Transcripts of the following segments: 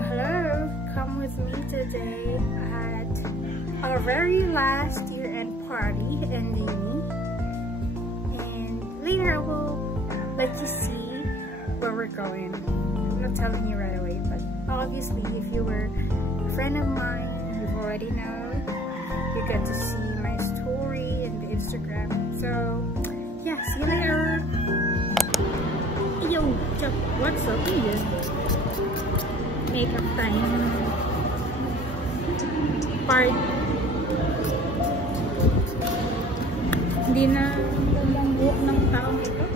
Hello! Come with me today at our very last year-end party in the uni. And later I will let you see where we're going. I'm not telling you right away, but obviously if you were a friend of mine, you've already know. You get to see my story and the Instagram. So yeah, see you later! Yo, what's up here? Makeup time. Part. Hindi na bumubuhok ng tao ito.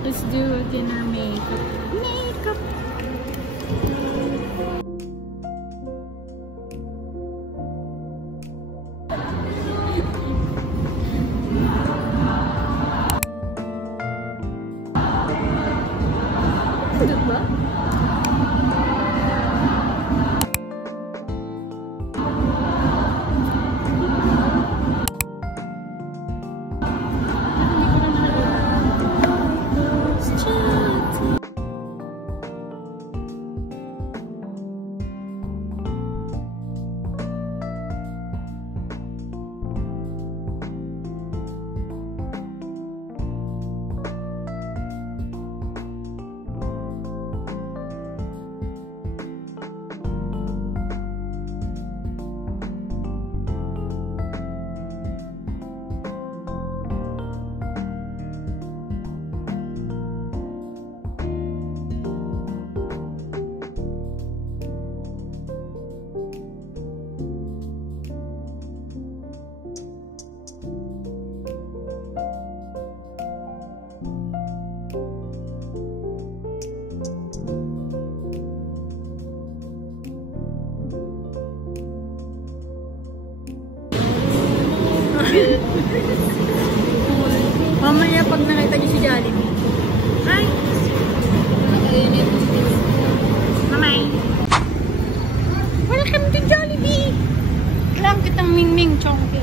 Let's do a dinner makeup. Makeup! Diba? Mamaya pag nakita niyo si Jollibee. Hi! Mamay! Welcome to Jollibee! Kailangan kitang ming-ming chongke.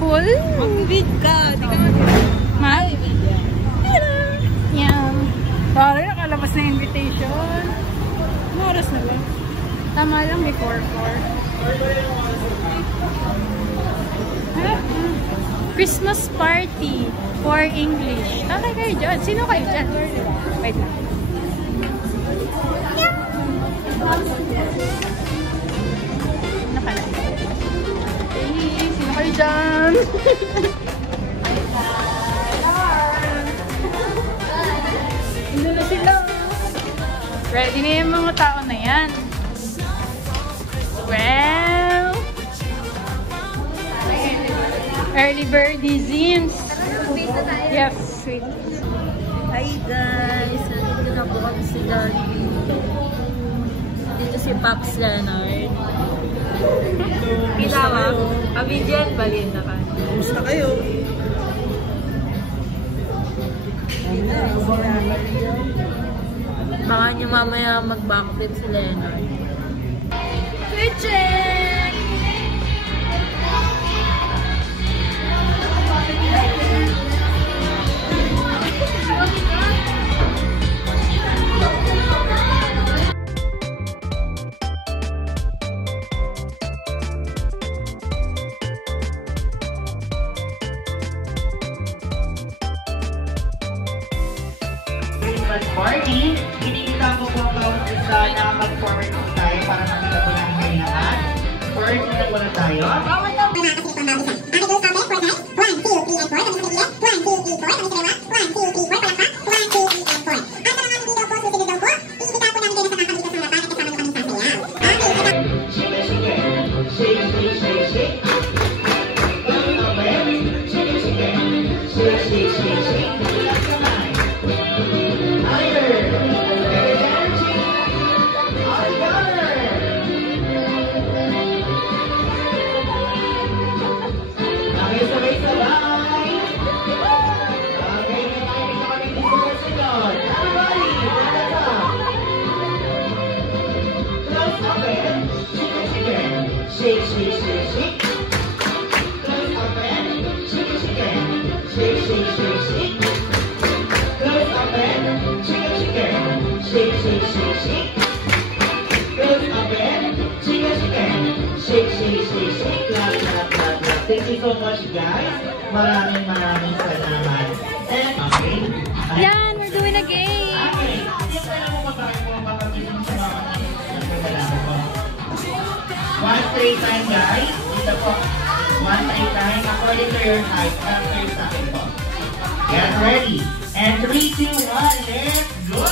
Cool? Mag-vid ka. Di ka mag-vid. Mag-vid yan. Yan. Sorry, nakalabas na invitation. Ano oras na ba? Tama lang, before 4. Christmas party for English. Takay kayo dyan. Sino kayo dyan? Wait lang. Yeah. Ano pala? Hey, sino kayo dyan? Hindi na sila. Ready na yung mga tao na yan. Well, early birdie zines. Yes, sweet. Hi guys! Nandito na po kami sa Jollibee. Dito si Pops Leonard. Kailangan, Abidjan, Balinda ka. Kumusta kayo? Baka nyo mamaya mag-backflip si Leonard. Kitchen! Party, hinihintang ko po ang bawat isa na mag-forward po tayo para makita po namin kayo lahat. Forward na po na tayo. shake, shake. Close again. Shake, shake. Shake, shake, shake, shake. Clap, clap, clap, clap. Thank you so much, guys. Maraming salamat. And, okay. Yan, we're doing a game. Okay. Yung pala mo tayo mo makabilang sa mga kailangan ko. One straight time, guys. Dito po. One straight time according to your height. After sa akin po. Get ready. And 3, 2, 1, let's go!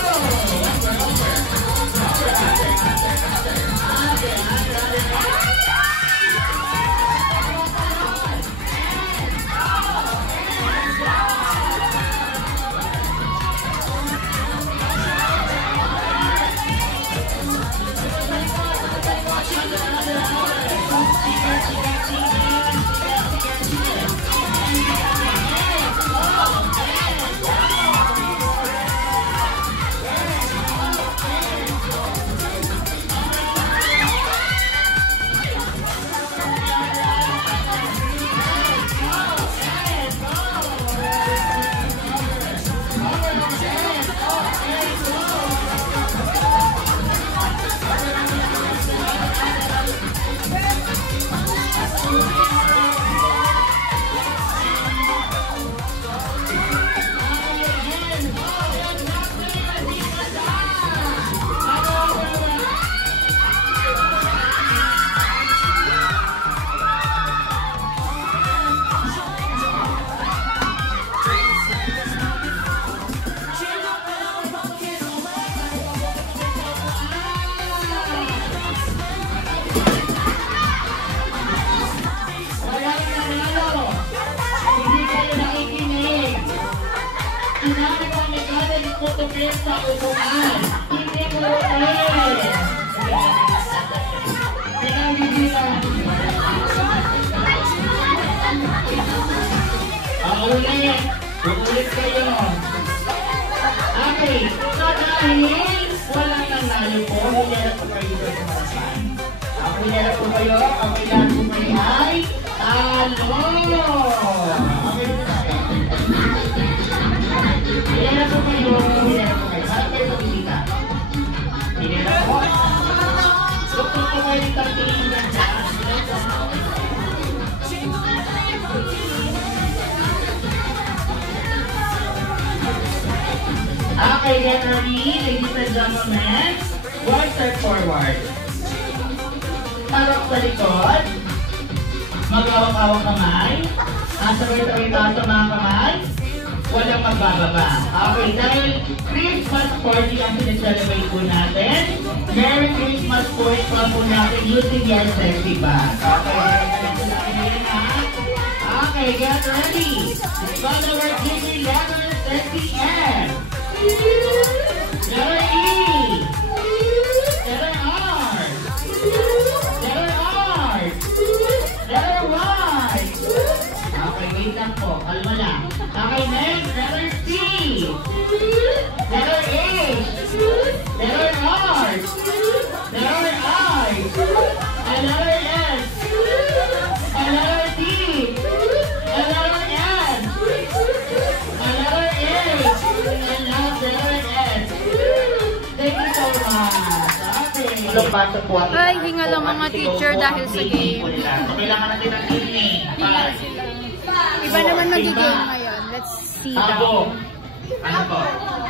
Sinabi ko ni Karen ko tumingin sa upuan. Hindi mo rin. Pinagigila. Ulit kayo. Okay. So dahil walang nanalo po, hinirap po kayo sa harapan. Okay, hinirap po kayo. Okay, lahat po kayo ay talo. Okay, hinirap po kayo. Hinirap po kayo. Para kayo pag-isita. Hinirap po. Tuktok po kayo ng tagtingin dyan. Okay, get ready, ladies and gentlemen. One step forward. Harap sa likod. Mag-awak-awak kamay. Sabay-sabay taas sa mga kamay. Walang magbababa. Okay, dahil Christmas party ang sineselebrate po natin. Merry Christmas po po natin using your sexy bag. Okay, get ready. Follow our Disney letter sexy M. Letter E. Letter R. Letter R. Letter Y. Okay, wait lang po. Kalma lang. Okay, next. Letter C. Letter H. Letter R. Letter I. And letter S. And letter D. And letter N. And letter H. And letter S. Thank you so much. Ay, hinga lang mga teacher dahil sa game. Kailangan natin ang gaming. Iba naman mag-game ngayon. Let's see daw. Ano po?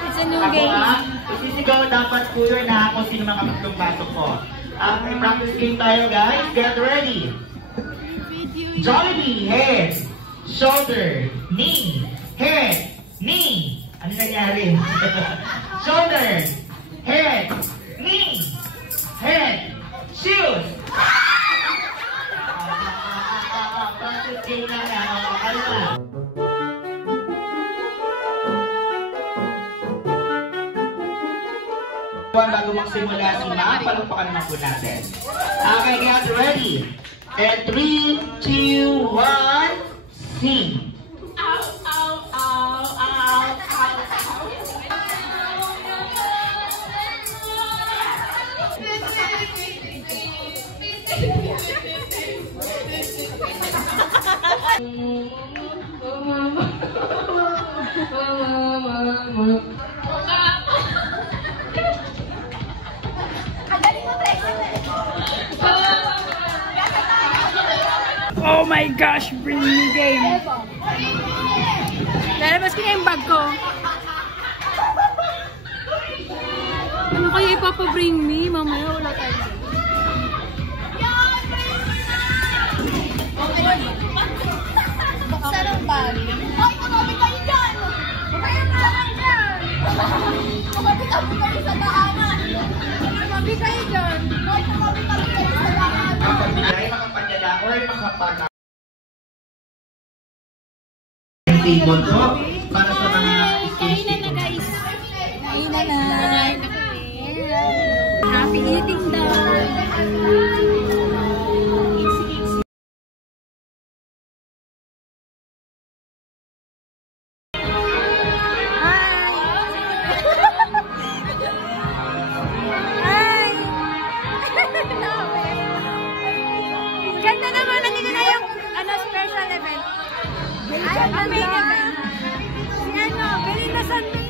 It's a new game. Isisigaw dapat po yun na kung sino mga magpapasok po. May practice game tayo, guys. Get ready. Jollibee, head, shoulder, knee, head, knee. Ano nangyari? Shoulder, head, knee, head, shoes. Practice game na na. Bago magsimula si Ma'am, palakpakan naman po natin. Okay, get ready. And 3, 2, 1, sing. Ow, ow, ow, ow, ow, ow. Oh my gosh, bring me game. Lalabas ko na yung bag ko. Ano kaya ipapabring me? Mamaya wala tayo. Buksan ang bag. Ay, tumabi kayo dyan! Tumabi kayo dyan! Tumabi kami sa daanan! Tumabi kayo dyan! Ay, tumabi kami sa daanan! Mapagbigay, makapagyala, or makapana. Table po, para sa mga Kainan na guys. Kainan na. Happy eating daw. Ganda naman, nandito na yung special event. Ang main event. Belinda Santos.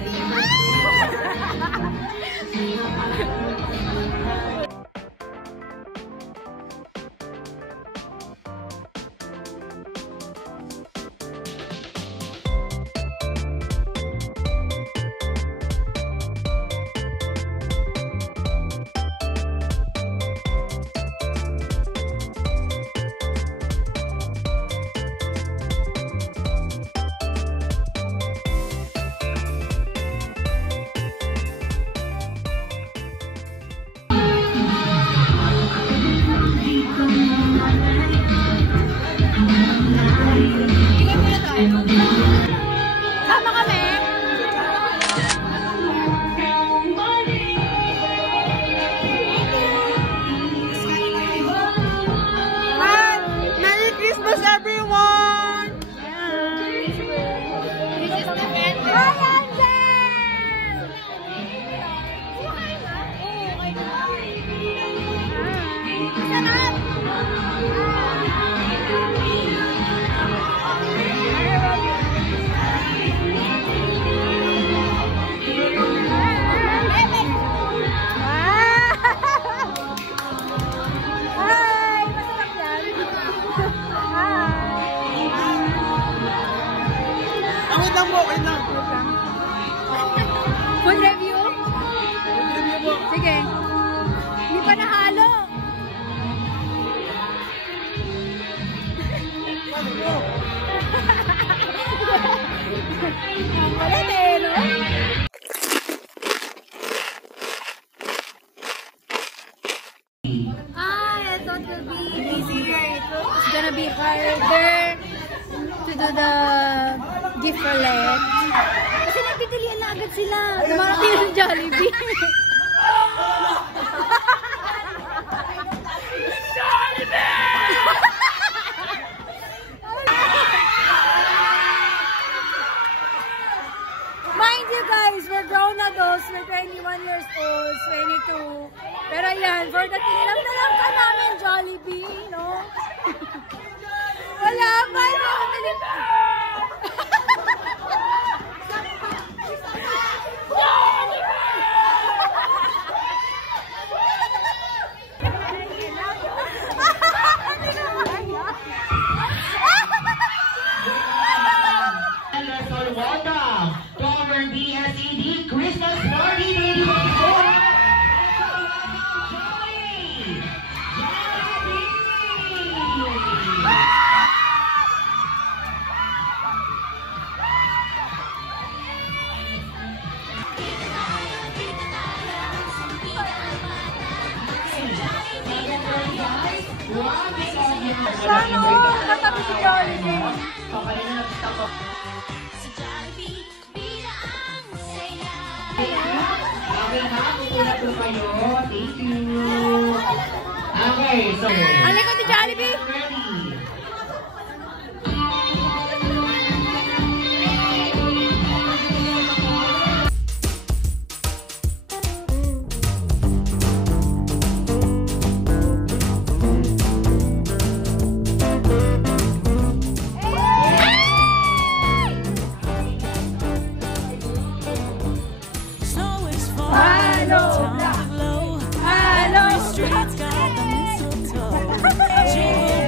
Sama kami. Merry Christmas, everyone! This is the band. Hi, Angel! Sarap! Food review? Sige. Hindi pa nahalo. Wala din, no? I thought it would be easier. It's gonna be harder to do the gift roulette. Kasi nagpipilian na agad sila. Dumarating yung Jollibee. Mind you guys, we're grown adults. We're 21 years old, 22. Pero yan, for the tinilam na lang ka namin, Jollibee, no? Wala pa, welcome to our BSED Christmas Party 2024! Sana katabi si Jollibee. Thank you. Okay, so Ang likod ni Jollibee. Streets got the mistletoe. Jingle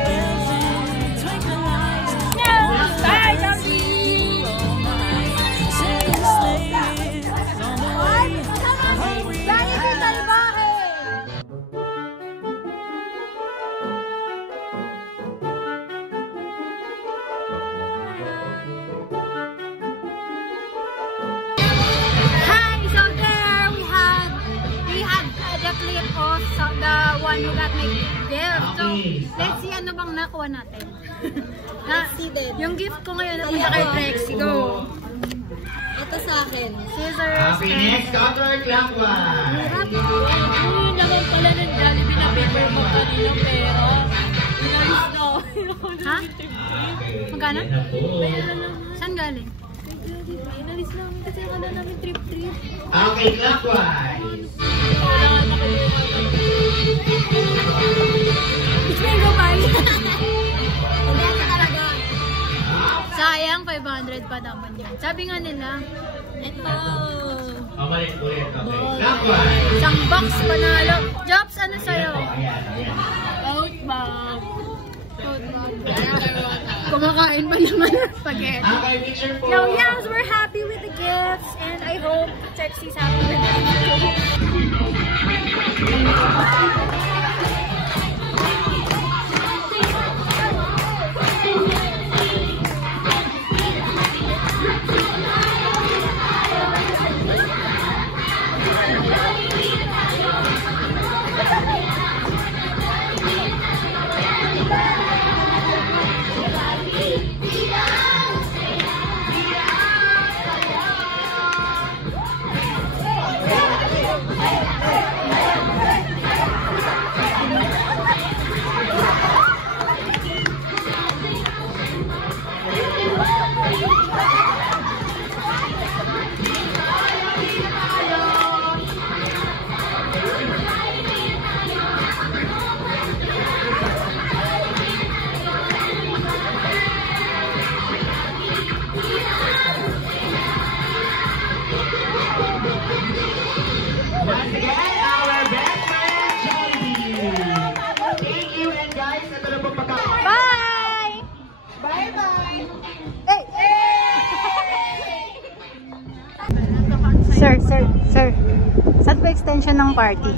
the one who got my gift. So, let's see ano bang nakuha natin. Yung gift ko ngayon napunta kay Trexie. Go! Ito sa akin. Scissors. Okay, next counterclockwise. Uy, naman pala ng Jollibee na paper mo kanina, pero inalis na ako. Ha? Okay. Magkano? Yan na po. Saan galing? Inalis namin kasi akala namin trip-trip. Okay, clockwise. Kailangan makabuha ka. It's mango pie. Hindi ako talaga. Sayang, 500 pa naman yun. Sabi nga nila, Ito. Ulit. Okay, clockwise. isang box panalo. Jobs, ano sa'yo? Ayan. Outbound. Kumakain pa naman ng spaghetti. Okay, picture po. So yes, we're happy with the gifts and I hope Trexie's happy with them too. Once again, our best friend, Jollibee. Thank you, and guys, ito na po pagka... Bye! Bye-bye. Hey! Sir. Saan pa extension ng party?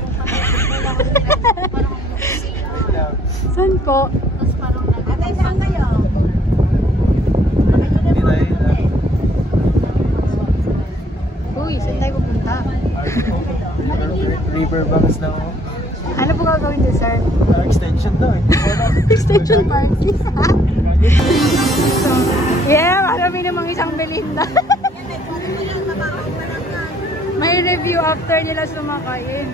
Saan po? Ate, saan kayo? Uy, saan tayo pupunta? Riverbanks na ako. Ano po gagawin doon, sir? Extension daw eh. Extension party. So, yeah, marami namang isang Belinda. May review after nila sumakay.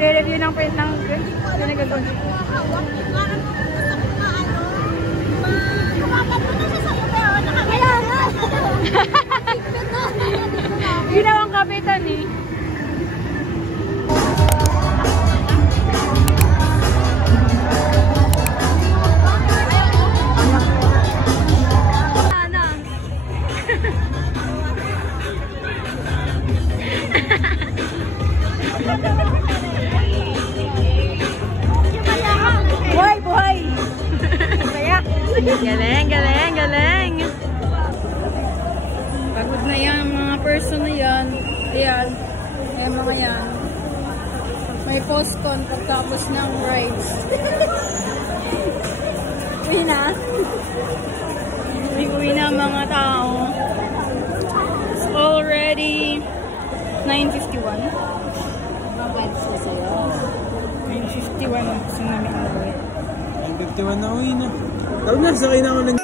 Re-review ng pinagagawin. Ginawang kapitan eh. Buhay! Kaya? Galing! Pagod na yan mga person na yan. Ayan. Ayan mga yan. May postcon pagtapos ng rides. Uwi na. Uwi na mga tao. It's already 9:51. 9:51 ang gusto namin uwi. 9:51 na uwi na. Tawag na, sakay na ako ng